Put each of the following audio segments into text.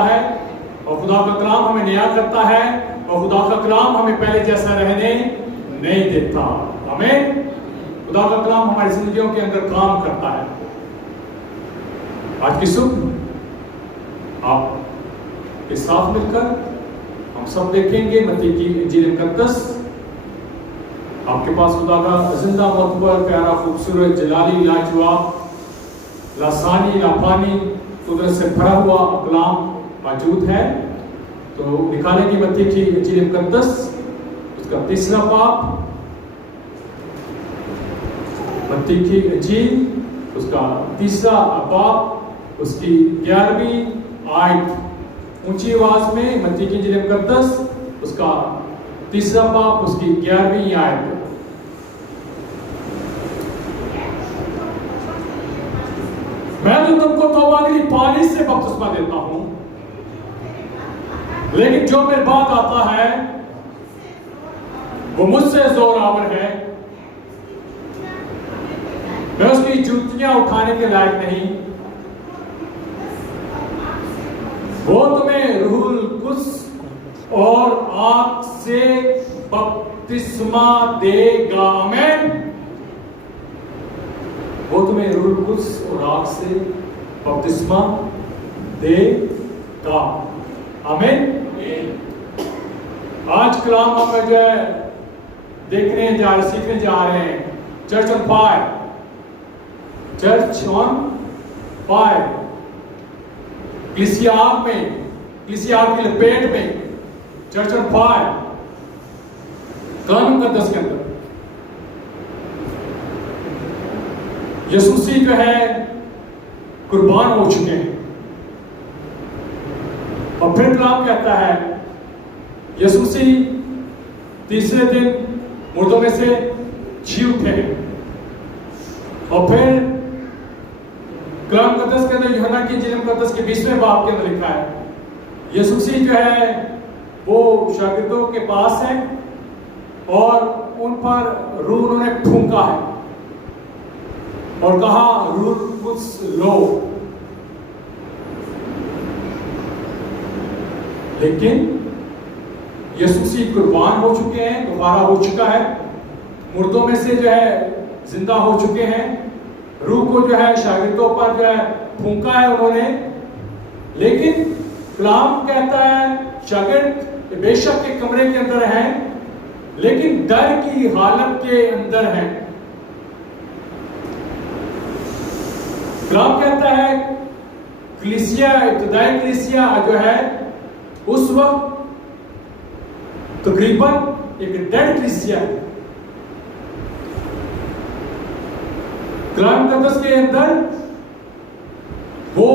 है और खुदा का कलाम हमें नया करता है और खुदा का कलाम हमें पहले जैसा रहने नहीं देता। हमें खुदा का कलाम हमारी जिंदगियों के अंदर काम करता है। आज की सुबह आप के साथ मिलकर हम सब देखेंगे मत्ती की इंजील मुकद्दस। आपके पास खुदा का जिंदा मुतबर प्यारा खूबसूरत जलाली लाजवाब लासानी लाफानी कुदरत से भरा हुआ कलाम मौजूद है। तो निकालेंगे मत्ती की इंजील मुकद्दस उसका तीसरा बाब, मत्ती की इंजील उसका तीसरा बाब उसकी 11वीं आयत। ऊंची आवाज में मत्ती की इंजील मुकद्दस उसका तीसरा बाब उसकी 11वीं आयत। मैं तो तुमको तौबा के लिए पानी से बपतिस्मा देता हूं, लेकिन जो मेरे बाद आता है वो मुझसे जोरावर है। मैं उसकी जूतियां उठाने के लायक नहीं। वो तुम्हें रूहुल कुद्स और आग से बपतिस्मा देगा। आमीन। वो तुम्हें रूहुल कुद्स और आग से बपतिस्मा देगा। आमीन। आज कलाम हम जो है देखने जा रहे, सीखने जा रहे हैं church on fire. Church on fire, कलीसिया आग में, कलीसिया आग की लपेट में। चर्च ऑन फायर कलाम मुकद्दस के अंदर यीशु मसीह जो है कुर्बान हो चुके हैं। और फिर कलाम कहता है यीशु मसीह तीसरे दिन मुर्दों में से जी उठे। और फिर कलाम मुकद्दस के अंदर यूहन्ना की इंजील मुकद्दस के 20वें बाब के अंदर लिखा है यीशु मसीह जो है वो शागिर्दों के पास है और उन पर रूह उन्होंने फूंका है और कहा रूह कुछ लो। लेकिन यीशु मसीह कुर्बान हो चुके हैं, दोबारा हो चुका है, मुर्दों में से जो है जिंदा हो चुके हैं। रूह को जो है शागिर्दों पर जो है फूंका है उन्होंने। लेकिन कलाम कहता है शागिर्द बेशक के कमरे के अंदर हैं, लेकिन डर की हालत के अंदर हैं। कलाम कहता है कलीसिया, इब्तिदाई कलीसिया जो है उस वक्त तकरीबन एक डेड कलीसिया है। कलाम मुकद्दस के अंदर वो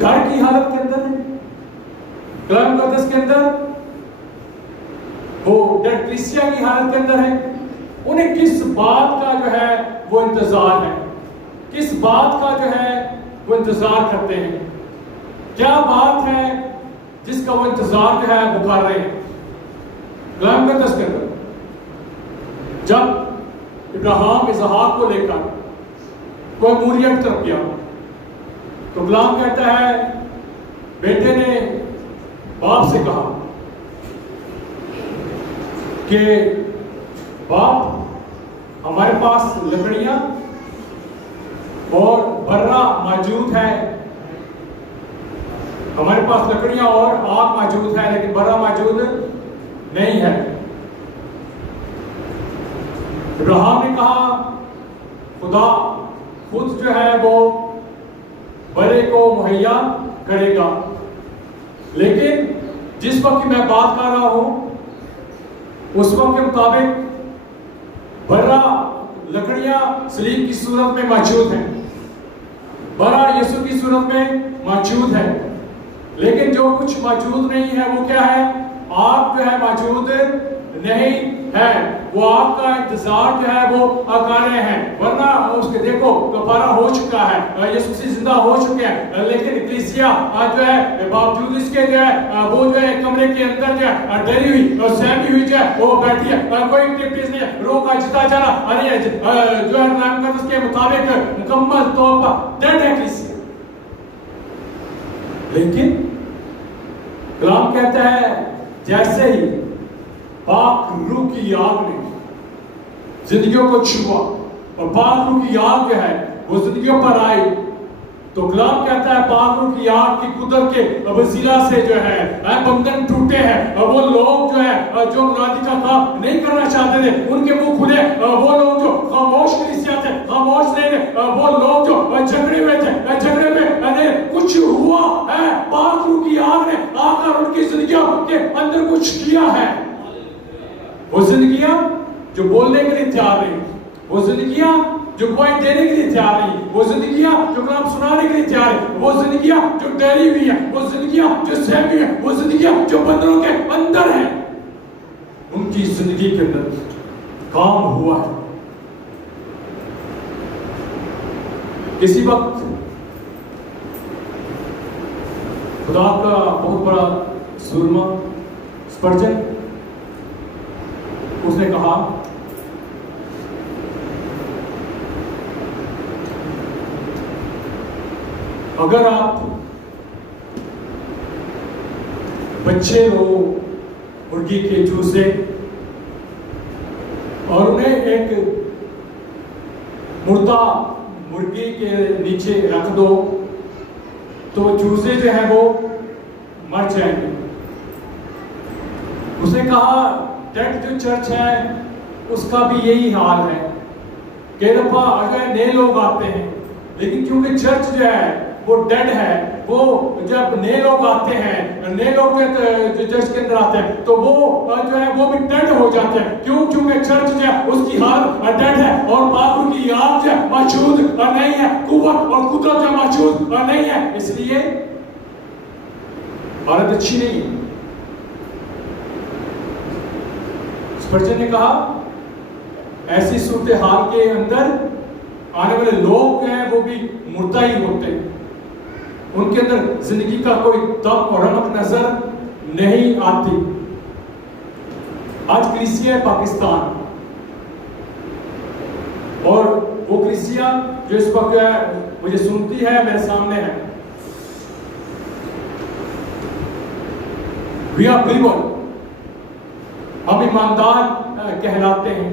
डर की हालत के अंदर है। कलाम मुकद्दस के अंदर वो डेड कलीसिया की हालत के अंदर है। उन्हें किस बात का जो है वो इंतजार है, किस बात का जो है वो इंतजार करते हैं, क्या बात है जिसका वो इंतजार जो है वो कर रहे हैं। कलाम मुकद्दस के अंदर जब इब्राहिम इसहाक को लेकर कोई मूरिया की तरफ गया तो कलाम कहता है बेटे ने बाप से कहा कि बाप हमारे पास लकड़ियां और बर्रा मौजूद है, हमारे पास लकड़ियां और आग मौजूद है, लेकिन बर्रा मौजूद नहीं है। इब्राहिम ने कहा खुदा खुद जो है वो बरे को मुहैया करेगा। लेकिन जिस वक्त की मैं बात कर रहा हूं उस वक्त के मुताबिक बर्रा लकड़ियां सलीब की सूरत में मौजूद है, बर्रा यीशु की सूरत में मौजूद है। लेकिन जो कुछ मौजूद नहीं है वो क्या है? आग जो है मौजूद नहीं है। वो आग का इंतजार जो है वो कर रहे हैं, वरना उसके देखो कफारा हो चुका है, यीशु मसीह जिंदा हो चुके हैं। लेकिन कलीसिया जो है बावजूद इसके जो है वो जो है कमरे के अंदर जो है डरी हुई और सहमी हुई जो है वो बैठी है, कोई एक्टिविटीज नहीं है, रोग का जिता जाना अरे जो है उसके मुताबिक मुकम्मल तौर पर डेड है कलीसिया। लेकिन कलाम कहता है जैसे ही पाक रूह की आग ने जिंदगियों को छुआ और पाक रूह की आग जो है वो जिंदगियों पर आई, तो कलाम कहता है पाक रूह की आग की कुदरत के वसीला से जो है बंधन टूटे हैं। और वो लोग जो है जो मुनादी का काम नहीं करना चाहते थे उनके मुंह खुले, वो लोग जो खामोश कलीसिया थे खामोश नहीं थे, वो लोग जो झगड़े हुए थे झगड़े में कुछ हुआ है, पाक रूह की आग ने आकर उनकी जिंदगियों के अंदर कुछ किया है। वो जिंदगियां जो बोलने के लिए तैयार नहीं, वो जिंदगियां जो गवाही देने के लिए तैयार नहीं, वो जिंदगियां जो कलाम सुनाने के लिए तैयार है, वो जिंदगियां जो डरी हुई है, वो जिंदगियां जो सहमी है, वो जिंदगियां जो बंधनों के अंदर है, उनकी जिंदगी के अंदर काम हुआ है। किसी वक्त खुदा का बहुत बड़ा सूरमा स्पर्जन उसने कहा अगर आप बच्चे लो मुर्गी के चूजे और उन्हें एक मुर्दा मुर्गी के नीचे रख दो तो चूजे जो है वो मर जाएंगे। उसने कहा डेड जो चर्च है उसका भी यही हाल है कि दफा अगर नए लोग आते हैं, लेकिन क्योंकि चर्च जो है वो डेड है, वो जब नए लोग आते हैं, नए लोग जो चर्च के अंदर आते हैं तो वो जो है वो भी डेड हो जाते हैं। क्यों? क्योंकि चर्च जो है उसकी हालत डेड है और पाक रूह की आग जो है मौजूद नहीं है, कुव्वत और कुदरत जो मौजूद नहीं है, इसलिए हालत अच्छी नहीं है। स्पर्जन ने कहा ऐसी सूरत हाल के अंदर आने वाले लोग हैं वो भी मुर्दा ही होते हैं, उनके अंदर जिंदगी का कोई दम और रमक नजर नहीं आती। आज कलीसिया है पाकिस्तान और वो कलीसिया जो इस वक्त मुझे सुनती है मेरे सामने है, वी आर बिलीवर, हम ईमानदार कहलाते हैं,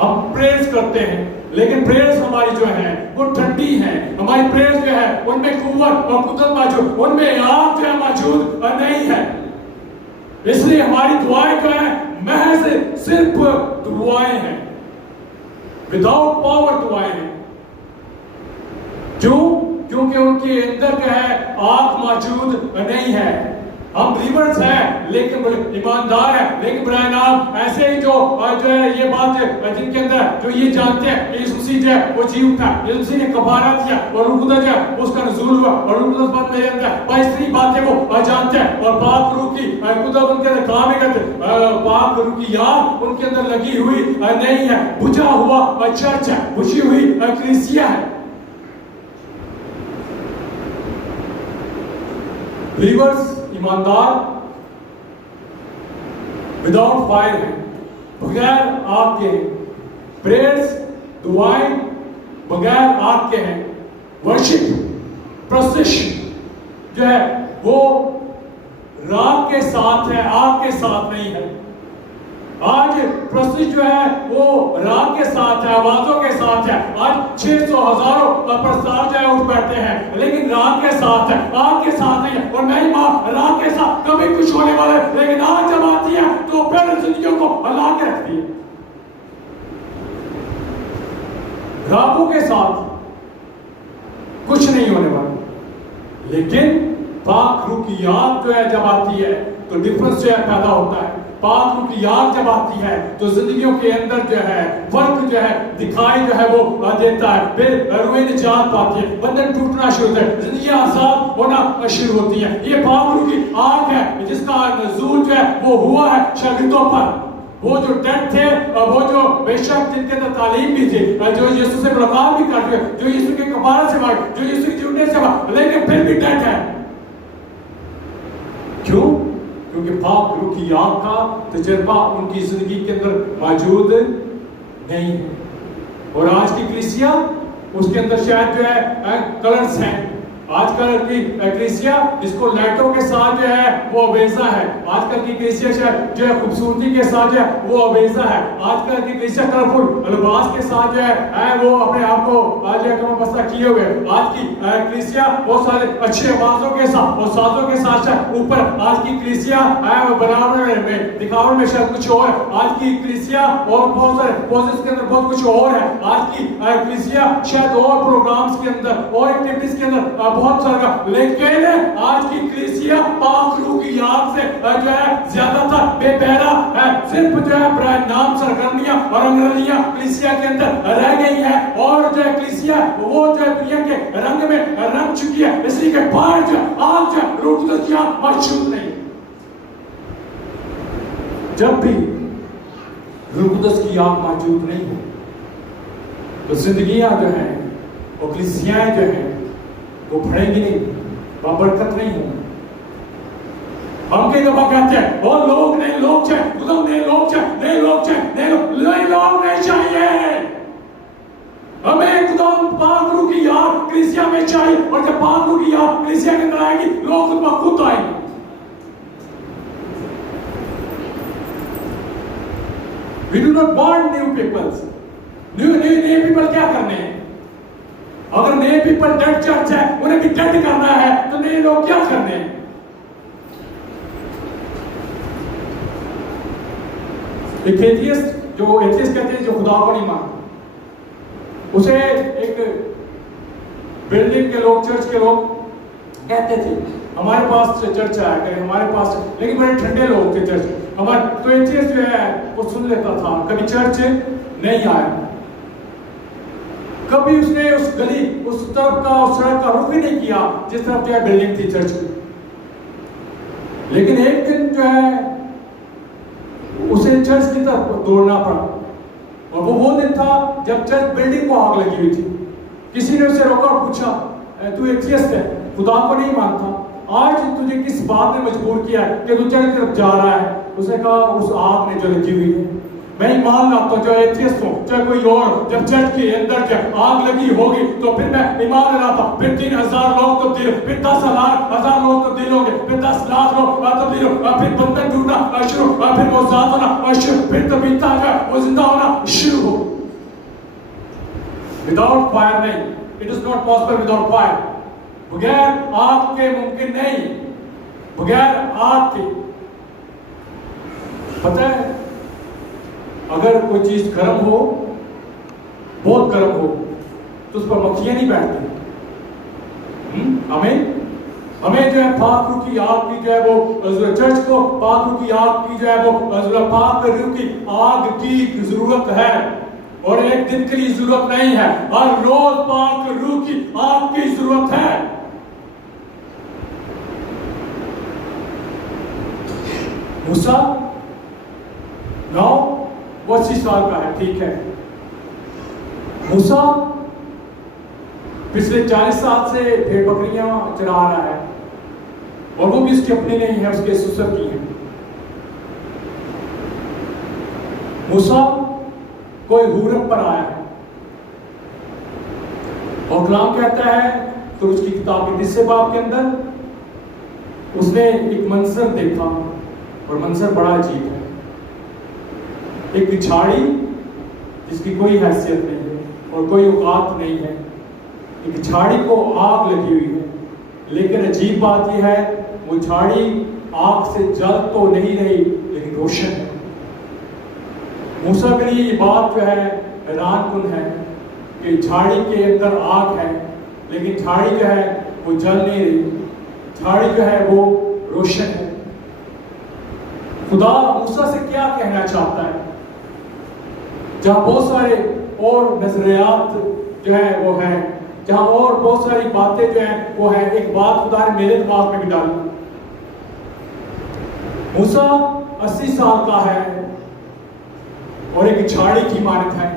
हम प्रेज करते हैं, लेकिन प्रेयर्स हमारी जो है वो ठंडी है, हमारी प्रेयर्स जो है उनमें कुव्वत और कुदरत मौजूद, उनमें आग जो है मौजूद नहीं है। इसलिए हमारी दुआएं जो है महज सिर्फ दुआएं हैं, विदाउट पावर दुआएं हैं। क्यों? क्योंकि उनके अंदर जो है आग मौजूद नहीं है। हम बिलीवर्स हैं लेकिन ईमानदार है, लेकिन बुराई नाम ऐसे ही जो है ये बात जिनके अंदर जो ये जानते हैं यीशु मसीह जो है वो जी उठा, यीशु मसीह ने कफारा दिया और रूह कुदस जो है उसका नज़ूल हुआ और रूह कुदस बात मेरे अंदर बाईसरी बातें वो जानते हैं और पाक रूह की कुदरत उनके अंदर काम ही करते, पाक रूह की याद उनके अंदर लगी हुई नहीं है, बुझा हुआ चर्च है, बुझी हुई कलीसिया है। बिलीवर्स ईमानदार विदाउट फायर है, बगैर आग के, प्रेयर्स दुआएं बगैर आग के हैं, वर्शिप प्रोसेशन जो है वो राग के साथ है, आग के साथ नहीं है। आज प्रोसेस जो है वो राग के साथ है, आवाजों के साथ है। आज 600 हजारों प्रस्ताव जो है उठ बैठे हैं, लेकिन राग के साथ है, आग के साथ नहीं है। और नहीं मां राग के साथ कभी कुछ होने वाला है, लेकिन आग जब आती है तो फिर जिंदगियों को हला के रखती है। रागों के साथ कुछ नहीं होने वाला, लेकिन पाक रूह की याद जो है जब आती है तो डिफरेंस जो है पैदा होता है। पाक रूह की याद जब आती है तो जिंदगियों के अंदर जो है फर्क जो है दिखाई जो है वो देता है, फिर रूहें निजात पाती है, बंधन टूटना शुरू होता है, जिंदगियां आजाद होना शुरू होती है। ये पाक रूह की आग है जिसका नज़ूल जो है वो हुआ है शागिर्दों पर। वो जो डेड थे, वो जो बेशक जिनके अंदर तालीम भी थी, जो यीशु से मुलाकात भी करते, जो यीशु के कफारा से भाग, जो यीशु के जुड़ने से भाग, लेकिन फिर भी डेड है। क्यों? क्योंकि पाक रूह की आग का तजर्बा उनकी जिंदगी के अंदर मौजूद नहीं है। और आज की कलीसिया उसके अंदर शायद जो है कलर्स हैं, आजकल की कलीसिया जिसको लाइटों के साथ जो है वो अबेजा है, आजकल की कलीसिया जो है खूबसूरती के साथ जो है वो अबेजा है, आजकल की कलीसिया कलरफुल लिबास के साथ जो है वो अपने आप को आज कमर बस्ता किए हुए, आज की कलीसिया बहुत सारे अच्छे आवाजों के साथ और साजों के साथ ऊपर, आज की कलीसिया बनावट में दिखावट में शायद कुछ और, आज की कलीसिया और बहुत सारे पोजेस के अंदर बहुत कुछ और है, आज की कलीसिया शायद और प्रोग्राम्स के अंदर और एक्टिविटीज के अंदर बहुत सारा, लेकिन आज की कलीसिया पाक रूह की याद से जो है ज्यादातर बेपहरा है, सिर्फ जो है नाम सरगर्मियां और अंग्रेजियां कलीसिया के अंदर रह गई है, और जो है कलीसिया वो जो है दुनिया के रंग में रंग चुकी है, इसलिए के बाहर जो आग जो रूह कुदस की आग मौजूद नहीं। जब भी रूह कुदस की आग मौजूद नहीं हो तो जिंदगियां जो है और कलीसियाएं जो है वो बढ़ेंगी नहीं, बरकत नहीं होगी। हम कई दफा कहते हैं और लोग नहीं, लोग चाहिए खुदा, नहीं लोग चाहिए, नहीं लोग चाहिए, नहीं लोग नहीं चाहिए, हमें खुदा पाक रूह की याद कलीसिया में चाहिए, और जब पाक रूह की याद कलीसिया के अंदर आएगी लोग खुद आएंगे। We do not want new peoples. नए पीपल क्या करने हैं? अगर नए पीपल डेड चर्च है, उन्हें भी डेड करना है, तो नए लोग क्या करने हैं? एक एथियस्ट, जो एथियस्ट कहते हैं जो खुदा को नहीं मानता, उसे एक बिल्डिंग के लोग, चर्च के लोग कहते थे हमारे पास चर्च आया करे, हमारे पास, लेकिन बड़े ठंडे लोग थे चर्च हमारे, तो एथियस्ट जो है वो सुन लेता था, कभी चर्च नहीं आया, कभी उसने उस गली, उस तरफ का, उस सड़क का रुख ही नहीं किया जिस तरफ जो है बिल्डिंग थी चर्च की। लेकिन एक दिन जो है उसे चर्च की तरफ दौड़ना पड़ा, और वो दिन था जब चर्च बिल्डिंग को आग लगी हुई थी। किसी ने उसे रोका और पूछा, तू एथियस्ट है, खुदा को नहीं मानता, आज तुझे किस बात ने मजबूर किया है कि तू चर्च की तरफ जा रहा है? उसने कहा उस आग ने जो लगी हुई है, मैं ईमान लाता हूं, चाहे एथियस्ट हो चाहे कोई और, जब चर्च के अंदर जब आग लगी होगी तो फिर मैं ईमान लाता, फिर 3000 लोग तब्दील, फिर 10,000 लोग तब्दील होंगे, फिर 10 लाख लोग तब्दील होंगे, फिर बंधन टूटना शुरू, फिर मौजाद होना शुरू, फिर तबीयत का वो जिंदा होना शुरू हो। विदाउट फायर नहीं, it is not possible without fire, बगैर आग के मुमकिन नहीं, बगैर आग के। पता है अगर कोई चीज गर्म हो, बहुत गर्म हो, तो उस पर मक्खियां नहीं बैठती। हमें जो है पाक रूह की आग की जो है वो, चर्च को पाक रूह की आग की जो है वो पाक रूह की आग की जरूरत है, और एक दिन के लिए जरूरत नहीं है, हर रोज पाक रूह की आग की जरूरत है। मूसा 9-80 साल का है, ठीक है। मूसा पिछले 40 साल से भेड़ बकरियां चरा रहा है, और वो भी उसकी अपनी नहीं है, उसके ससुर की है। मूसा कोई हुरम पर आया है, और कलाम कहता है तो उसकी किताब के 30 बाब के अंदर उसने एक मंजर देखा, और मंजर बड़ा अजीब है। एक झाड़ी जिसकी कोई हैसियत नहीं है और कोई औकात नहीं है, एक झाड़ी को आग लगी हुई है, लेकिन अजीब बात यह है वो झाड़ी आग से जल तो नहीं रही लेकिन रोशन है। मूसा के लिए ये बात जो है हैरानकुन है कि झाड़ी के अंदर आग है, लेकिन झाड़ी जो है वो जल नहीं रही, झाड़ी जो है वो रोशन है। खुदा मूसा से क्या कहना चाहता है? जहां बहुत सारे और नजरियात जो है वो है, जहां और बहुत सारी बातें जो है वो है, एक बात खुदा ने मेरे दिमाग में भी डाली। मूसा 80 साल का है और एक झाड़ी की मानत है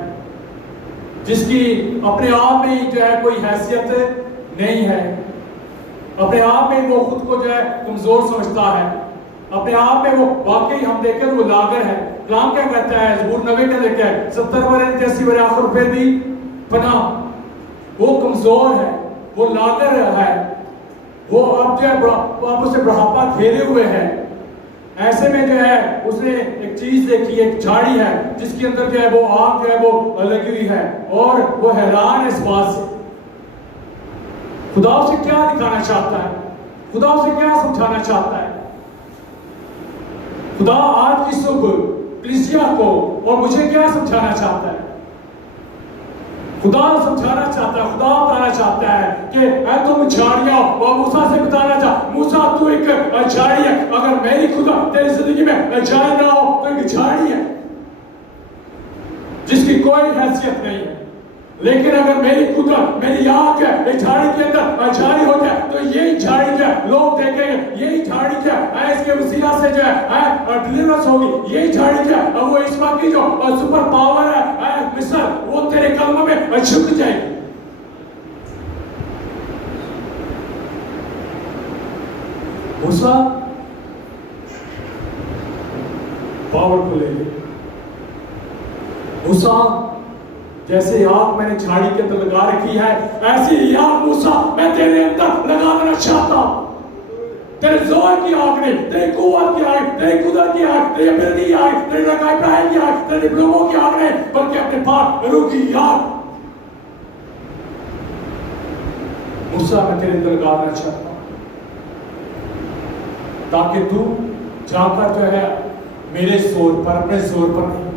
जिसकी अपने आप में जो है कोई हैसियत नहीं है, अपने आप में वो खुद को जो है कमजोर समझता है, अपने आप में वो वाकई हम देखें वो लागर है। कलाम क्या कहता है? ज़बूर 90 का लिखा है 70 बरस 80 बरस आखिर पे भी पना, वो कमजोर है, वो लागर है, वो अब जो है अब उसे बुढ़ापा घेरे हुए है। ऐसे में जो है उसने एक चीज देखी, एक झाड़ी है जिसके अंदर जो है वो आग जो है वो लगी हुई है, और वो हैरान है इस बात से। खुदा उसे क्या दिखाना चाहता है, खुदा उसे क्या समझाना चाहता है? खुदा आज की सुबह कलीसिया को और मुझे क्या समझाना चाहता है? खुदा समझाना चाहता है, खुदा बताना चाहता है कि ऐ तुम झाड़ियां, और मूसा से बताना चाह, मूसा तू एक झाड़ी है, अगर मेरी खुदा तेरी जिंदगी में झाड़ी ना हो तो एक झाड़ी है जिसकी कोई हैसियत नहीं है। लेकिन अगर मेरी खुदा, मेरी आंख है इस झाड़ी के अंदर झाड़ी हो जाए तो यही झाड़ी जो है लोग देखेंगे, यही झाड़ी जो है इसके वसीला से जो है डिलीवरेंस होगी, यही झाड़ी जो है वो इस वक्त की जो सुपर पावर है मिस्र, वो तेरे कदमों में झुक जाएगी। मूसा पावरफुल है, मूसा जैसे आग मैंने झाड़ी के अंदर लगा रखी है, ऐसी ही आग मूसा मैं तेरे अंदर लगा देना चाहता हूं। तेरे जोर की आग नहीं, तेरी कुव्वत की आग, तेरी कुदरत की आग, तेरी अबिलिटी की आग, तेरी रकाब की आग, तेरे डिप्लोमों की आग नहीं, बल्कि अपने पाक रूह की आग मूसा मैं तेरे अंदर लगा देना चाहता हूं, ताकि तू जाकर जो है मेरे जोर पर, अपने जोर पर नहीं,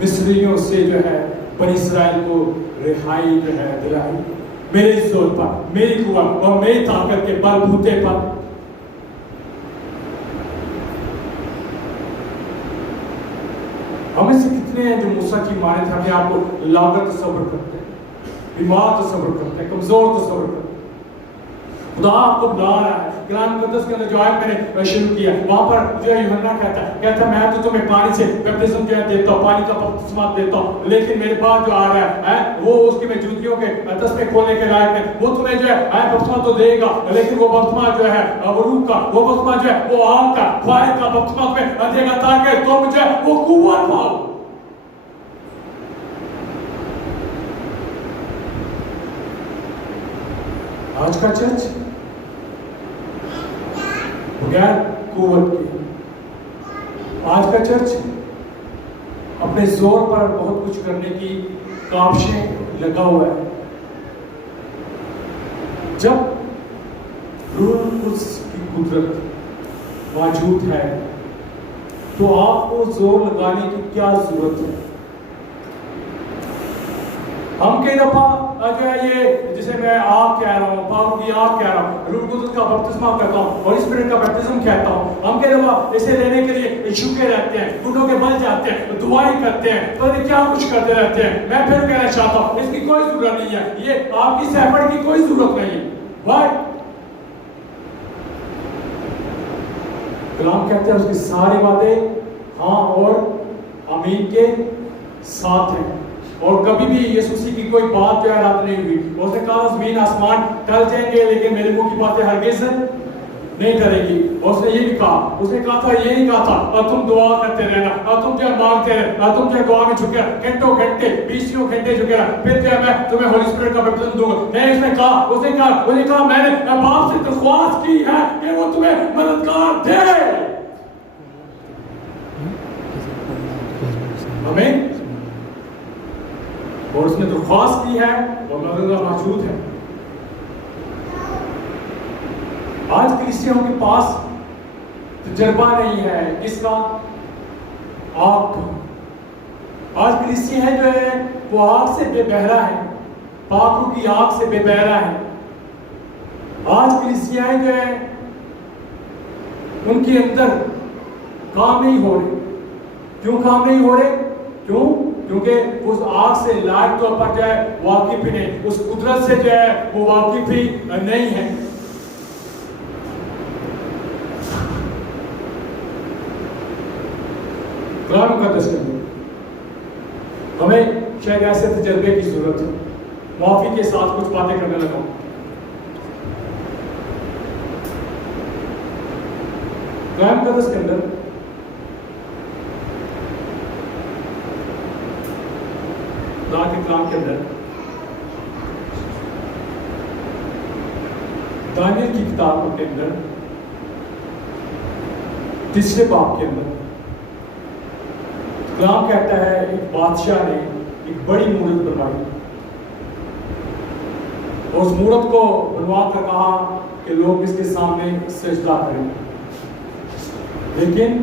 मिस्रियों से जो है बनी इस्राएल को रिहाई जो है दिलाई, मेरे जोर पर, मेरी कुव्वत और मेरी ताकत के बलबूते पर। हमें से कितने हैं जो मूसा की माने थे, आपको लागत सब्र करते हैं, बीमार तो सब्र करते हैं, कमजोर तो सब्र करते हैं। खुदा आपको बुला रहा है। कुरान मुकद्दस के अंदर जो आयत मैंने शुरू किया, वहां पर जो यूहन्ना कहता है मैं तो तुम्हें पानी से बपतिस्मा जो है देता हूं, पानी का बपतिस्मा देता हूं, लेकिन मेरे पास जो आ रहा है वो उसकी मौजूदगियों के तस्मे खोलने के लायक है, वो तुम्हें जो है बपतिस्मा तो देगा, लेकिन वो बपतिस्मा जो है वो रूह का, वो बपतिस्मा जो है वो आग का, फायर का बपतिस्मा तुम्हें देगा, ताकि तुम जो है वो कुव्वत पाओ। आज का चर्च बगैर कुव्वत के, आज का चर्च अपने जोर पर बहुत कुछ करने की काबिशें लगा हुआ है। जब रूह की कुदरत मौजूद है तो आपको जोर लगाने की क्या जरूरत है? हम कई दफा अगर ये जिसे मैं आग कह रहा हूँ, पाप की आग कह रहा हूँ, रूह कुदरत का बपतिस्मा करता हूँ और स्पिरिट का बपतिस्मा कहता हूँ, हम कई दफा इसे लेने के लिए झुके रहते हैं, घुटनों के बल जाते हैं, दुआई करते हैं, तो क्या कुछ करते रहते हैं। मैं फिर कहना चाहता हूँ इसकी कोई जरूरत नहीं है, ये आपकी सहमत की कोई जरूरत नहीं है। भाई कलाम कहते हैं उसकी सारी बातें हाँ और आमीन के साथ हैं, और कभी भी यीशु मसीह की कोई बात जो है रद्द नहीं हुई। उसने कहा जमीन आसमान टल जाएंगे लेकिन मेरे मुंह की बातें हरगिज़ नहीं टलेगी। उसने ये भी कहा, उसने कहा था, ये नहीं कहा था और तुम दुआ करते रहना, और तुम क्या मांगते रहना, और तुम क्या दुआ में झुके घंटों घंटे 20 घंटे झुके रहा, फिर क्या मैं तुम्हें होली स्पिरिट का बपतिस्मा दूंगा। नहीं, उसने कहा मैंने बाप से दरख्वास्त की है कि वो तुम्हें मददगार दे। आमीन। और उसने दरख्वास्त की है और मददगार मौजूद है। आज क्रिश्चियनों के पास तजर्बा नहीं है किसका? आग का। आज क्रिश्चियन है जो है वो आग से बेबहरा है, पाकों की आग से बेबहरा है। आज क्रिश्चियन जो है उनके अंदर काम नहीं हो रहे। क्यों काम नहीं हो रहे? क्यों? क्योंकि उस आग से लायक तौर पर जो है वाकिफ ही नहीं, उस कुदरत से जो है वो वाकिफ ही नहीं है। कुरान का दस्तूर हमें शायद ऐसे तजर्बे की जरूरत है। माफी के साथ कुछ बातें करने लगा। कुरान का दस्तूर के अंदर के अंदर दानियल की किताब के अंदर 3 बाब के अंदर कलाम कहता है एक बादशाह ने एक बड़ी मूर्त बनवाई और उस मूर्त को बनवा कर कहा कि लोग इसके सामने सजदा करें, लेकिन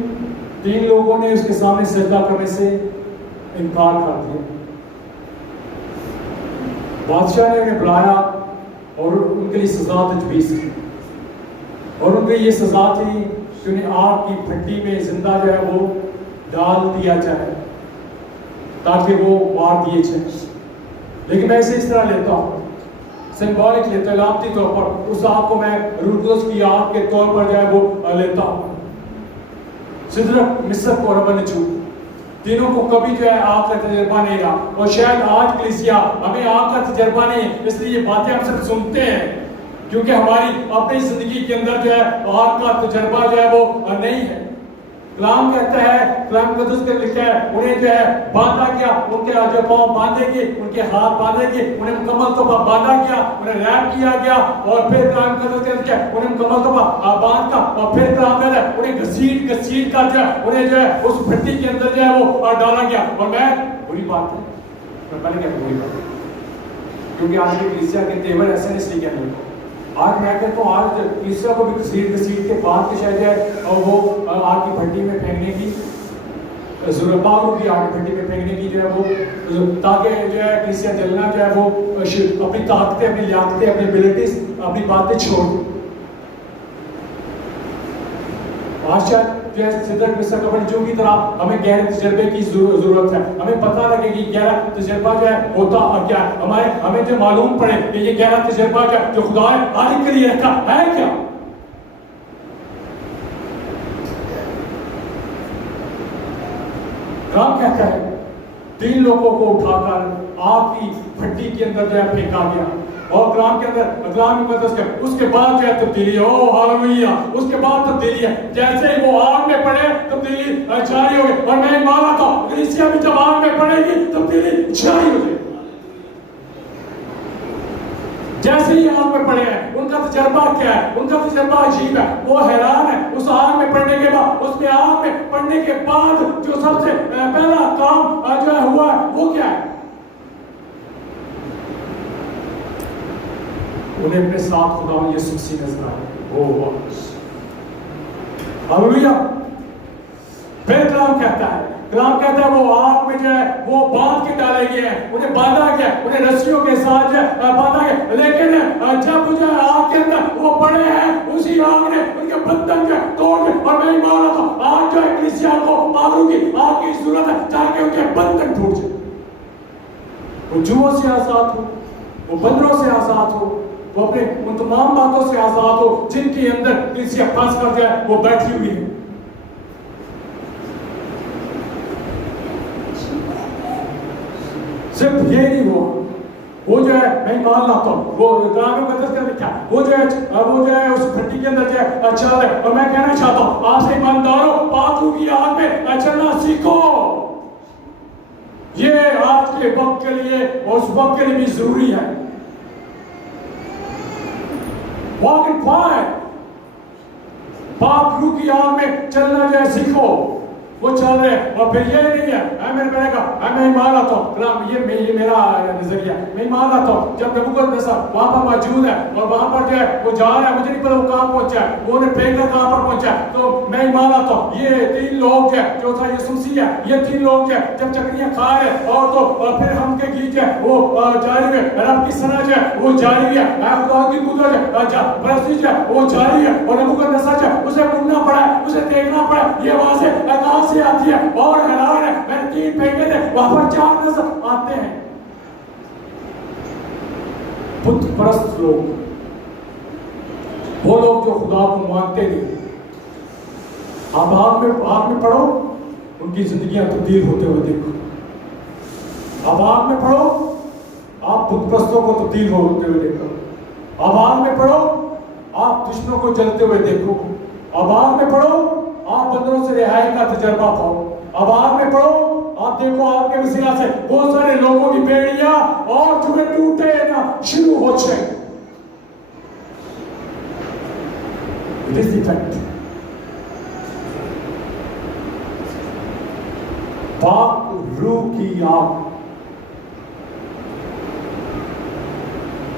3 लोगों ने उसके सामने सजदा करने से इनकार कर दिया। बादशाह ने उन्हें बुलाया और उनके लिए सजा तजवीज की और उनके ये सजा थी कि उन्हें आग की भट्टी में जिंदा जो है वो डाल दिया जाए ताकि वो मार दिए जाए। लेकिन मैं इसे इस तरह लेता हूँ, सिंबॉलिक लेता हूँ, लामती तौर पर उस आग को मैं रूह की आग के तौर पर जो है वो लेता हूँ। सिदरक, मिस्र और अबदनजो तीनों को कभी जो है आग का तजर्बा नहीं रहा और शायद आज कलीसिया हमें आग का तजर्बा नहीं है, इसलिए ये बातें हम सिर्फ सुनते हैं क्योंकि हमारी अपनी जिंदगी के अंदर जो है आग का तजर्बा जो है वो नहीं है। कलाम कहता है, कलाम कदस के लिखा है, उन्हें जो है बांधा गया, उनके जो पांव बांधे गए, उनके हाथ बांधे गए, उन्हें मुकम्मल तौर पर बांधा गया, उन्हें रैप किया गया और फिर कलाम कदस के लिखा है उन्हें मुकम्मल तौर पर बांध का और फिर कलाम कहता है उन्हें घसीट कर जो है उन्हें जो है उस भट्टी के अंदर जो है वो डाला गया। और मैं बुरी बात है, मैं पहले कहता बुरी बात है क्योंकि आज की कलीसिया के तेवर ऐसे नहीं सही कहने को। आज मैं कहता हूँ आज कलीसिया को भी घसीट के बाद के शायद है और वो आग की भट्टी में फेंकने की जरूरत, पावरों की आग की भट्टी में फेंकने की जो है वो, ताकि जो है कलीसिया जलना जो है वो अपनी ताकतें, अपनी लियाकतें, अपनी एबिलिटीज, अपनी बातें छोड़ दे। आज शायद जो है सिदरक, मिस्र, अबदनजो की तरह हमें गहरे तजर्बे की जरूरत है। हमें पता लगे कि गहरा तजर्बा जो है होता क्या है, हमें जो मालूम पड़े कि ये गहरा तजर्बा जो खुदा ने आने के लिए रखा है क्या। कलाम कहता है 3 लोगों को उठाकर आग की भट्टी के अंदर जो है फेंका गया और कलाम के अंदर कलाम उसके बाद जो है तब्दीली, ओ हालेलुया, उसके बाद तब्दीली है। जैसे ही वो आग में पड़े तब्दीली जारी हो गई और मैं माना था कलीसिया भी जब आग में पड़ेगी तब्दीली जारी हो जाएगी। जैसे ही आग में पड़े हैं उनका तजर्बा क्या है, उनका तजर्बा अजीब है, वो हैरान है उस आग में पड़ने के बाद, उसमें आग में पड़ने के बाद जो सबसे पहला काम जो है हुआ है वो क्या है, उन्हें अपने साथ खुदा यीशु मसीह नजर आए। हालेलुया। फिर कलाम कहता है वो आग में जो है वो बांध के डाले गए हैं, उन्हें बांधा गया, उन्हें रस्सियों के साथ जो है बांधा गया। लेकिन जब जो है आग के अंदर वो पड़े हैं उसी आग ने उनके बंधन जो है तोड़ के, और मैं माना था आज जो है कलीसिया को पावरों की आग की जरूरत है ताकि उनके बंधन टूट जाए, वो जुओं से आजाद हो, वो बंदरों से आजाद हो, वो अपने उन तमाम बातों से आजाद हो जिनके अंदर कलीसिया फंस कर जाए वो बैठी हुई है। सिर्फ ये नहीं हुआ, वो जो है मैं मान लाता हूँ वो कलाम में कदस कर लिखा, वो जो है उस भट्टी के अंदर जो है अच्छा है। और मैं कहना चाहता हूँ आपसे ईमानदारों, पापों की आग में चलना सीखो। ये आज के वक्त के लिए और उस वक्त के लिए भी जरूरी है। वॉक इन फायर, पाप रूह की आग में चलना जो है सीखो। वो चल रहे हैं और फिर ये नहीं है मेरे मैंने कहा मैं मान लाता हूँ, ये मेरा नजरिया, मैं मान लाता हूँ जब नबूकदनेस्सर वहां पर मौजूद है और वहां पर जो है वो जा रहा है, मुझे नहीं पता वो कहाँ पहुंचा है, वो उन्हें फेंक कर कहाँ पर पहुंचा है, तो मैं मान लाता हूँ ये 3 लोग जो है, चौथा यीशु मसीह है, ये 3 लोग जो है जब चकरियां खा रहे और तो फिर हम के गीत है वो जारी है, रब की सना जो है वो जारी है, खुदा की कुदरत परस्ती जो है वो जारी है, और नबूकदनेस्सर जो है उसे ढूंढना पड़ा है, उसे देखना पड़ा है, ये वहां से कहां से आती है और हैरान है। मैंने 3 फेंके थे वहां पर 4 नजर आते हैं। बुत परस्त लोग, वो लोग जो खुदा को मानते नहीं, आप आग में पढ़ो उनकी जिंदगियां तब्दील होते हुए देखो। अब आग में पढ़ो आप बुत परस्तों को तब्दील होते हुए देखो। अब आग में पढ़ो आप दुश्मनों को जलते हुए देखो। अब आग में पढ़ो आप बंदरों से रिहाई का तजर्बा पाओ। अब आग में पढ़ो आप देखो आपके वसीला से बहुत सारे लोगों की बेड़ियां और जुए टूटे ना शुरू हो जाए। It is the fact. पाक रूह की आग।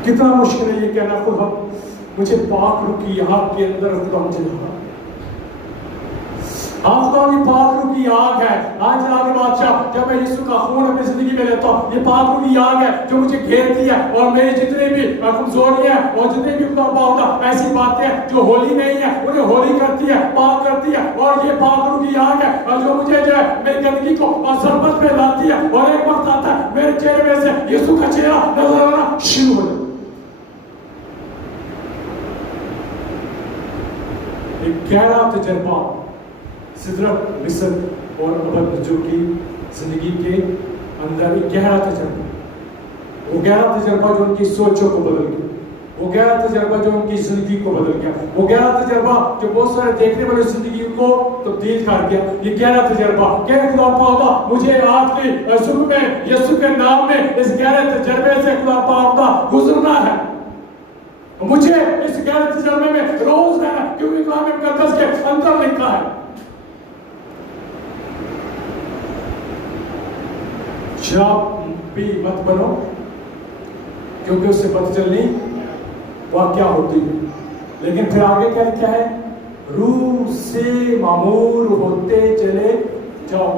कितना मुश्किल है ये कहना, खुदा मुझे पाक रूह की आग के अंदर खुदा मुझे लगा। खुदा की पाक रूह की आग है। आज आगे बादशाह, जब मैं यीशु का खून अपनी जिंदगी में लेता हूँ, ये पाक रूह की आग है जो मुझे घेरती है, और मेरी जितने भी कमजोरियां हैं और जितने भी खुदा ऐसी बातें हैं जो होली नहीं है, उन्हें होली करती है, पाक करती है। और ये पाक रूह की आग है और जो मुझे जो है मेरी गंदगी को और सरबत पे लाती है, और एक वक्त आता है मेरे चेहरे में से यीशु का चेहरा नजर आना शुरू हो जाता है। एक गहरा तजर्बा सिदरक, मिस्र और अबदनजो की जिंदगी के अंदर एक गहरा तजर्बा, वो गहरा तजर्बा जो उनकी सोचों को बदल गया, वो गहरा तजर्बा जो उनकी जिंदगी को बदल गया, वो गहरा तजर्बा जो बहुत सारे देखने वाले जिंदगी को तब्दील कर गया। ये गहरा तजर्बा क्या खुदा पाओगा, मुझे आपकी सुबह में यीशु के नाम में इस गहरे तजर्बे से खुदा पाओगा गुजरना है। मुझे इस गहरे तजर्बे में रोज रहना, क्योंकि कलाम मुकद्दस के अंदर लिखा है, शराब भी मत बनो क्योंकि उससे बदचलनी वाकया होती है। लेकिन फिर आगे क्या लिखा है, रूह से मामूर होते चले जाओ,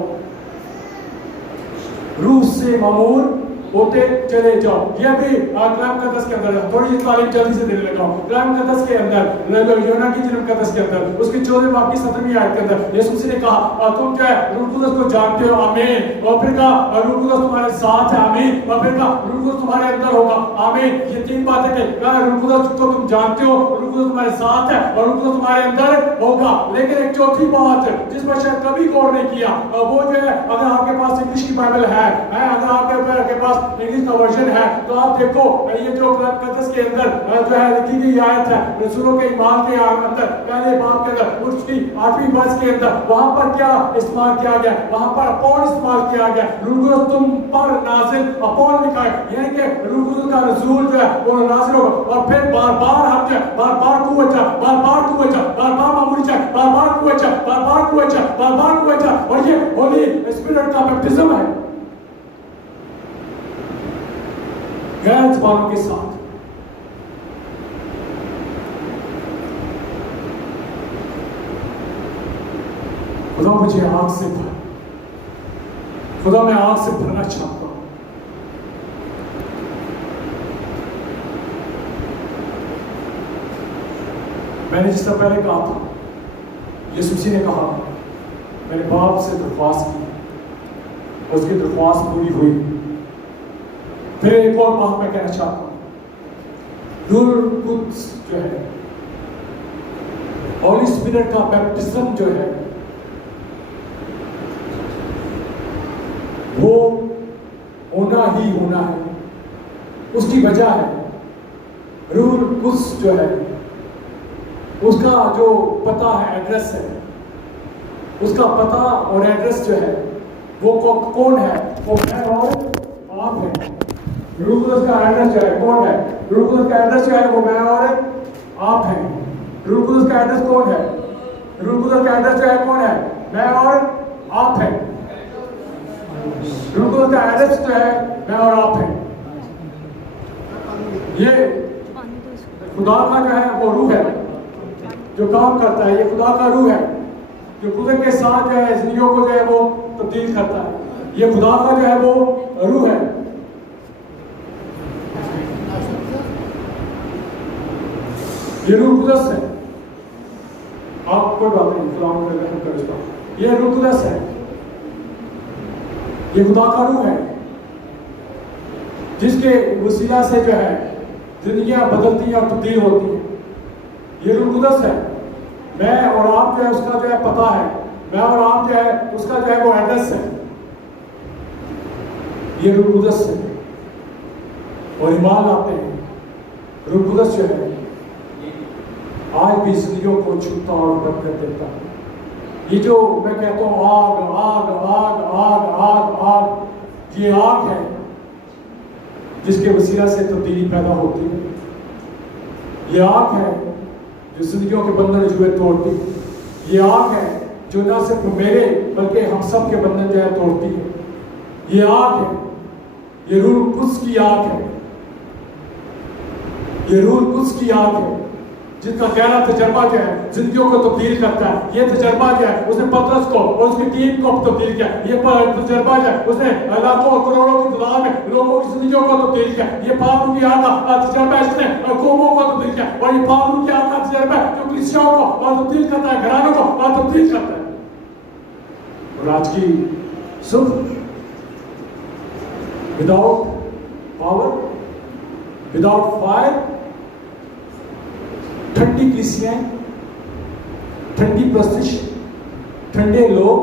रूह से मामूर होते चले जाओ। यह भी कलाम मुकद्दस के अंदर है। थोड़ी तालीम जल्दी से देने लगा हूं। कलाम मुकद्दस के अंदर यूहन्ना की इंजील मुकद्दस के अंदर उसकी 14 बाब की 17वीं आयत के अंदर यीशु मसीह ने कहा, तुम जो है रूह कुदस को जानते हो, आमीन। और फिर कहा रूह कुदस तुम्हारे साथ है, आमीन। और फिर कहा रूह कुदस तुम्हारे अंदर होगा, आमीन। ये तीन बातें कही, रूह कुदस को तुम जानते हो, रूह कुदस तुम्हारे साथ है और रूह कुदस तुम्हारे अंदर होगा। लेकिन एक चौथी बात जिस पर शायद कभी गौर नहीं किया, वो जो है, अगर आपके पास इंग्लिश की बाइबल है, अगर आपके पास इंग्लिश का वर्जन है, तो आप देखो ये जो कलाम मुकद्दस के अंदर जो है लिखी गई आयत है, रसूलों के ईमान के अंदर पहले बाब के अंदर उसकी 8वीं वर्ष के अंदर, वहां पर क्या इस्तेमाल किया गया, वहां पर अपॉन इस्तेमाल किया गया। रूह कुदस तुम पर नाज़िल, अपॉन लिखा है, यानी कि रूह कुदस का नज़ूल जो है वो नाज़िल होगा। और फिर बार-बार हम जो बार-बार कुव्वत, बार-बार कुव्वत, बार-बार मामूली चाहे, बार-बार कुव्वत, बार-बार कुव्वत, बार-बार कुव्वत, और ये होली स्पिरिट का बैप्टिज्म है गैर ज़बानों के साथ। खुदा मुझे आग से भर, खुदा मैं आग से भरना चाहता हूं। मैंने जिस तरह पहले कहा था, यीशु मसीह ने कहा, मैंने बाप से दरख्वास्त की, उसकी दरख्वास्त पूरी हुई। फिर एक और बात मैं कहना चाहता हूं, रूह कुद्स जो है, होली स्पिरिट का बैप्टिज्म जो है, वो होना ही होना है। उसकी वजह है, रूह कुद्स जो है, उसका जो पता है, एड्रेस है, उसका पता और एड्रेस जो है वो कौन है, वो मैं और आप है। रूह कुद्स का एड्रेस जो है कौन है, रूह कुद्स का एड्रेस जो है वो मैं और आप हैं। रूह कुद्स का एड्रेस कौन है, रूह कुद्स का एड्रेस जो है कौन है, मैं और आप हैं। रूह कुद्स का एड्रेस जो है मैं और आप हैं। ये खुदा का जो है वो रूह है जो काम करता है, ये खुदा का रूह है जो खुदा के साथ जो है जिंदगियों को जो है वो तब्दील करता है। ये खुदा का जो है वो रूह है। ये रूह कुदस है। आप कोई बात नहीं, खुदा में रहम कर इसका। ये रूह कुदस है, ये खुदा का रूह है जिसके वसीला से जो है जिंदगियां बदलती हैं और तब्दील होती हैं। ये रूह कुदस है। मैं और आप जो है उसका जो है पता है, मैं और आप जो है उसका जो है वो एड्रेस है। ये रूह कुदस है और ईमान लाते हैं। रूह कुदस जो है आज भी जिंदगियों को छूता और बंद कर देता है। ये जो मैं कहता हूँ आग आग आग आग आग आग, ये आग है जिसके वसीला से तब्दीली पैदा होती है। ये आग है जो जो जिंदगियों के बंधन जो है तोड़ती है। ये आग है जो ना सिर्फ मेरे बल्कि हम सब के बंधन जो है तोड़ती है। ये आग है, ये रूह कुद्स की आग है, ये रूह कुद्स की आग है जिसका गहरा तजर्बा जो है जिंदगियों को तब्दील करता है। ये तजर्बा जो है उसने पतरस को और उसकी टीम को तब्दील किया। ये तजर्बा जो है उसने लाखों और करोड़ों की तादाद में लोगों की जिंदगियों को तब्दील किया। ये पावरों की आग का तजर्बा इसने कौमों को तब्दील किया और ये पावरों की आग का तजर्बा जो कलीसियाओं को और तब्दील करता है, घरानों को और तब्दील करता है। और आज की सुबह विदाउट पावर, विदाउट फायर, ठंडी कलीसियां, ठंडी प्रस्तिश, ठंडे लोग,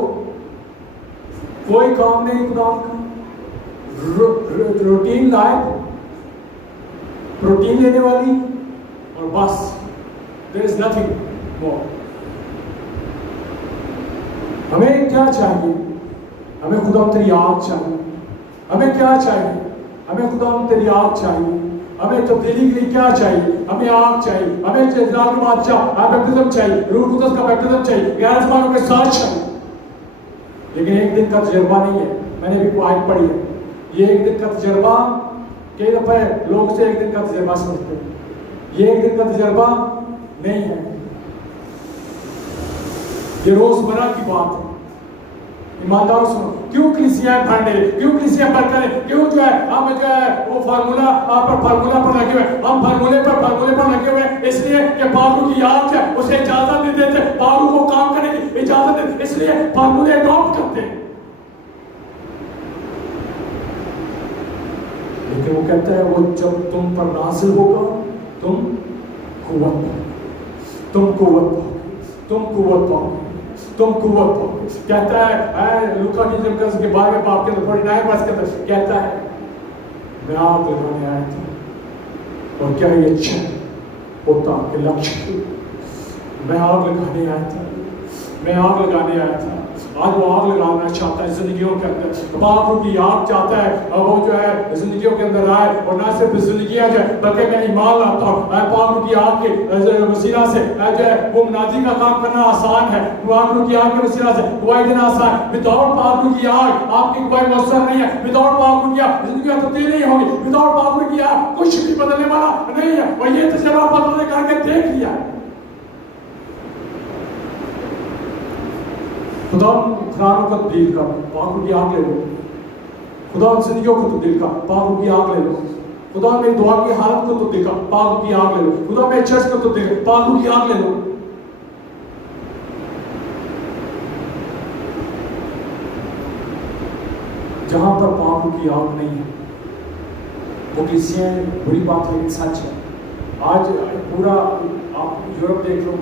कोई काम नहीं खुदा का, रूटीन लाइफ, प्रोटीन लेने वाली और बस, देयर इज नथिंग मोर। हमें क्या चाहिए? हमें खुदा तेरी आग चाहिए। हमें क्या चाहिए? हमें खुदा तेरी आग चाहिए। हमें तब्दीली के लिए क्या चाहिए? हमें आग चाहिए, हमें जलाल का बादशाह बैप्टिज्म चाहिए, रूह कुद्स का बैप्टिज्म चाहिए, गैर ज़बानों के साथ चाहिए। लेकिन एक दिन का तजर्बा नहीं है। मैंने भी आयत पढ़ी है, ये एक दिन का तजर्बा कई दफे लोग से एक दिन का तजर्बा समझते हैं। ये एक दिन का तजर्बा नहीं है, ये रोजमर्रा की बात है। ईमानदार सुनो, क्यों कलीसियां भरने, क्यों कलीसियां भर करें, क्यों जो है हम जो है वो फार्मूला पर लगे हुए, हम फार्मूले पर लगे हुए, इसलिए कि पावरों की आग है उसे इजाजत नहीं देते, पावरों को काम करने की इजाजत देते, इसलिए फार्मूले अडॉप्ट करते हैं। लेकिन वो कहता है वो जब तुम पर नाज़िल होगा तुम कुव्वत पाओगे, तुम कुव्वत पाओगे। कहता है लूका की जब के बारे में आपके तो 49 वर्ष के अंदर कहता है मैं आग लगाने आया था। और क्या ये अच्छा होता कि लक्ष्य, मैं आग लगाने आया था। आज वो आग लगाना चाहता है जिंदगियों के अंदर, पापों की आग चाहता है और वो जो है जिंदगियों के अंदर आए। और ना सिर्फ जिंदगियां जो है बल्कि मैं ईमान लाता हूँ पापों की आग के वसीला से जो है वो मुनादी का काम करना आसान है। पापों की आग के वसीला से गवाही देना आसान है। विदाउट पापों की आग आपकी गवाही मुयस्सर नहीं है। विदाउट पापों की आग जिंदगी तब्दील नहीं होगी। विदाउट पापों की आग कुछ भी बदलने वाला नहीं है। और ये तजर्बा बदलने करके देख लिया है। खुदा घरानों को तब्दील कर, पापों की आग ले लो। खुदा जिंदगियों को तब्दील कर, पापों की आग ले लो। खुदा मेरी दुआ की हालत को तब्दील कर, पापों की आग ले लो। खुदा मेरे चर्च को तब्दील कर, पापों की आग ले लो। जहां पर पापों की आग नहीं है वो कलीसियां बुरी बात है, लेकिन सच है। आज पूरा आप यूरोप देख लो,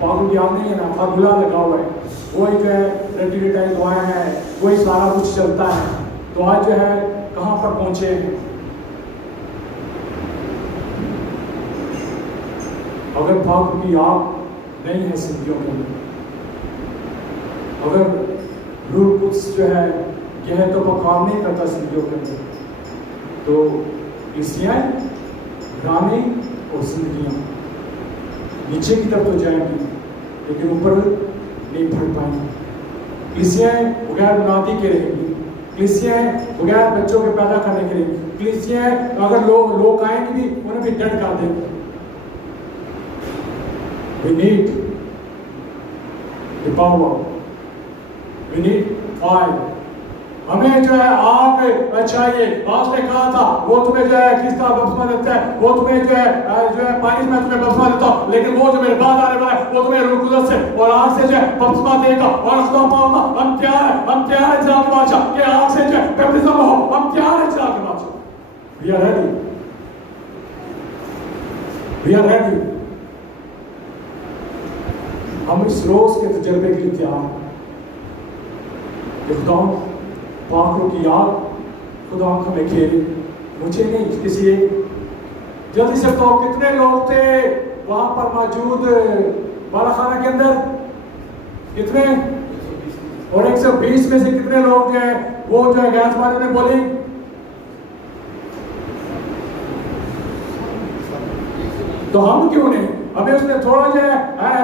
पापों की आग नहीं है ना, फार्मूला लगा हुआ है। वही जो है रेटिविटाई दुआएं हैं, वही सारा कुछ चलता है। तो आज जो है कहां पर पहुंचे हैं? अगर पापों की आग नहीं है जिंदगियों के अंदर, अगर रूह कुद्स जो है यह तो काम नहीं करता जिंदगियों के अंदर, तो कलीसियां, घराने और जिंदगियां नीचे की तरफ तो जाएंगी लेकिन ऊपर नहीं बढ़ पाएंगी। कलीसियां बगैर बुनियादी के रहेंगी, कलीसियां बगैर बच्चों के पैदा करने के लिए, कलीसियां अगर लोग आएंगे भी उन्हें भी डेड कर देंगे। We need the power, we need fire। हमें जो है आग चाहिए। पास ने कहा था वो तुम्हें जो है किसका बपतिस्मा देता है, वो तुम्हें जो है पानी में तुम्हें बपतिस्मा देता हूं, लेकिन वो जो मेरे बाद आने वाला है वो तुम्हें रूह कुद्स से और आग से जो है बपतिस्मा देगा और खुदा पाऊंगा। हम तैयार है जनाब बादशाह के आग से जो है बपतिस्मा हो। हम तैयार है जनाब बादशाह। We are ready। हम इस रोज के तजर्बे के लिए तैयार हैं कि खुदा पापों की आग खुदा हमें घेरे। मुझे नहीं, किसी एक जल्दी से तो कितने लोग थे वहां पर मौजूद बालाखाना के अंदर? कितने? और 120 में से कितने लोग जो है वो जो है गैस वाले ने बोली? तो हम क्यों नहीं? हमें उसने थोड़ा जो है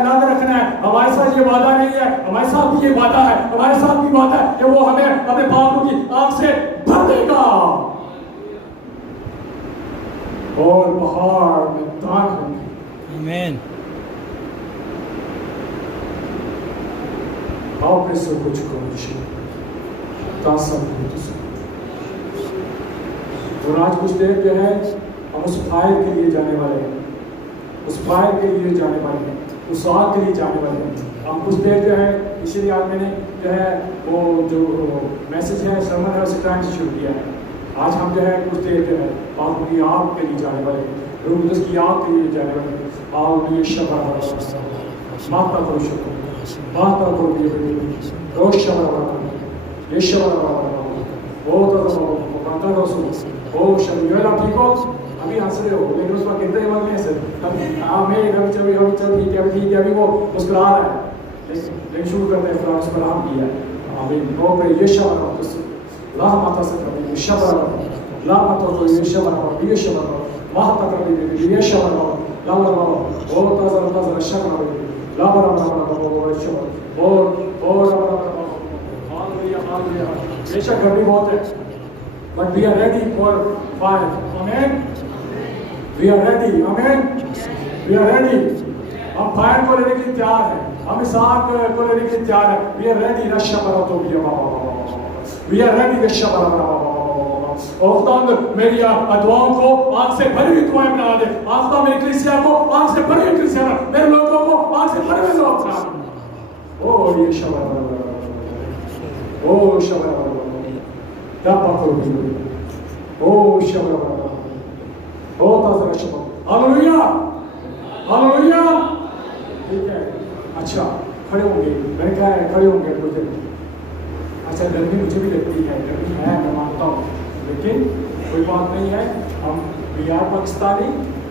याद रखना है, हमारे साथ ये वादा नहीं है, हमारे साथ भी ये वादा है, हमारे साथ भी वादा है कि वो हमें अपने पापों की आग से भर देगा और पहाड़ में दान होंगे। आमीन। आप इससे कुछ करो और आज कुछ देर जो है हम उस फायर के लिए जाने वाले हैं, उस फायर के लिए जाने वाले हैं, उस आग के लिए जाने वाले हैं। हम कुछ देर जो है इसीलिए आज मैंने जो है वो जो मैसेज है सर्मन है उसे टाइम से शुरू किया है। आज हम जो है कुछ देर जो है आप की आग के लिए जाने वाले हैं, रूह कुदस की आग के लिए जाने वाले हैं। आओ ये शब्द माता करो शब्द माता करो ये शब्द ये शब्द ओ तो माता करो सुन ओ शब्द ये आप ठीक हो अभी हंस रहे हो लेकिन उस वक्त कितने वक्त में सर हमें कभी चल ठीक है अभी वो मुस्कुरा रहा है लेकिन शुरू करते हैं फ्रांस पर हम किया आमीन। ओ पे ये शब्द ला माता से कभी ये शब्द ला माता को ये शब्द माता कभी ये शब्द ला ला ओ ताज़ा शब्द ला बरा शब्द और हालेलुया बेशक गर्मी बहुत है but we are ready for fire, amen, we are ready, amen, we are ready, हम फायर को लेने के लिए तैयार हैं, हम इस आग को लेने के लिए तैयार हैं, we are ready रश्शबरा तो भी we are ready रश्शबरा और खुदावंद मेरी दुआओं को आग से भरी हुई दुआएं बना दे, आस्था मेरी कलीसिया को आग से भरी हुई कलीसिया बना, मेरे लोगों को आग से भरे हुए लोग बना। ओ ये शबरा ओ शबरा ओ शबरा ओ ताज़ा शबरा हालेलुया हालेलुया। ठीक है अच्छा खड़े होंगे, मैंने कहा है खड़े होंगे मुझे। अच्छा गर्मी मुझे भी लगती है, गर्मी है मैं मानता हूँ, लेकिन कोई बात नहीं है, हम बिहार पाकिस्तानी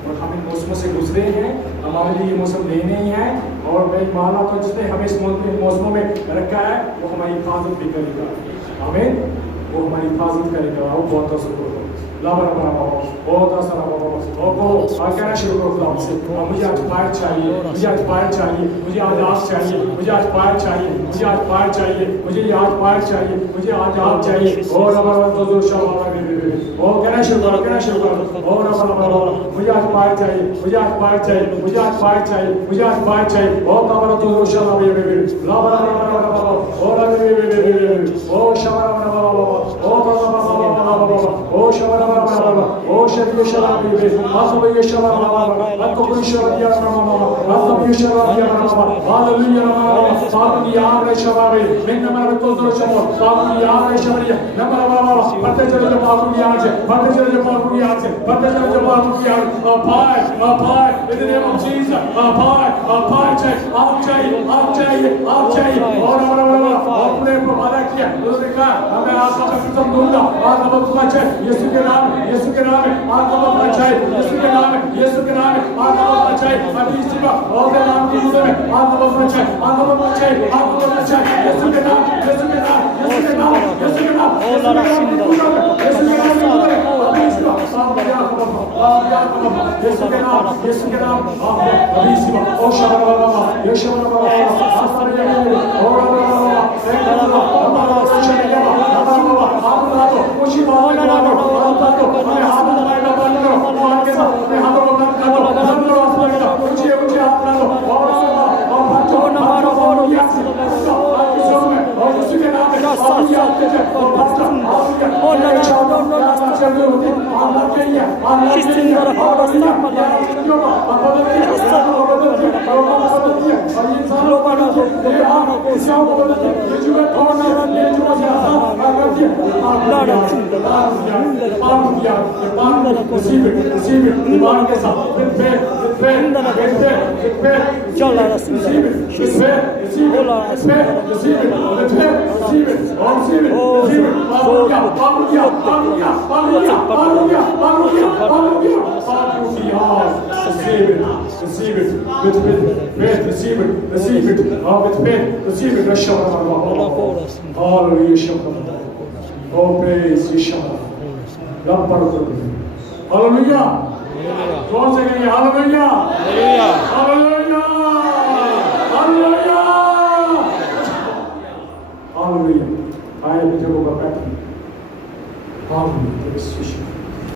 और हम इन मौसमों से गुजरे हैं, हमारे लिए ये मौसम नए नहीं है और वही माला तो जिसने हमें इस मौसमों में रखा है वो हमारी हिफाजत भी करेगा, हमें वो हमारी हिफाजत करेगा। वो बहुत शुक्र हो लाबरा बहुत आसाना और कहना शुरू करो खुदा से मुझे आज फायर चाहिए, मुझे आज फायर चाहिए, मुझे आज आग चाहिए, मुझे आज फायर चाहिए, मुझे आज फायर चाहिए, मुझे आज फायर चाहिए, मुझे आज आग चाहिए और हमारा तो जोर शाबाश और कहना शुरू करो और मुझे आज फायर चाहिए, मुझे आज फायर चाहिए, मुझे आज फायर चाहिए, मुझे आज फायर चाहिए और हमारा तो जोर शाबाश लाबरा ओ शबरा ओ शबी शराबी आसो ये शबरा अतो कोई शराबिया अतो ये शराबिया हालेलुया साबी यार शबाबे मैं नंबर तो जो शबो साबी यार शबरिया नंबर बाबा पते चले जो बाबू यार से पते चले जो बाबू यार से पते चले जो बाबू यार fire in the name of Jesus आप चाहिए और अपने को वादा किया उसने कहा मैं आपका बपतिस्म दूंगा, आपका बपतिस्म चाहिए यीशु के नाम में आपका बपतिस्म चाहिए यीशु के नाम में आपका बपतिस्म चाहिए अभी इसी का और के नाम की मुझे में आपका बपतिस्म चाहिए यीशु के नाम अभी इसी का ओ शबरा यीशु के Hallelujah. जोर से कहिए हालेलुया, हालेलुया, हालेलुया, हालेलुया। आइए पीछे को बैठिए। हालेलुया,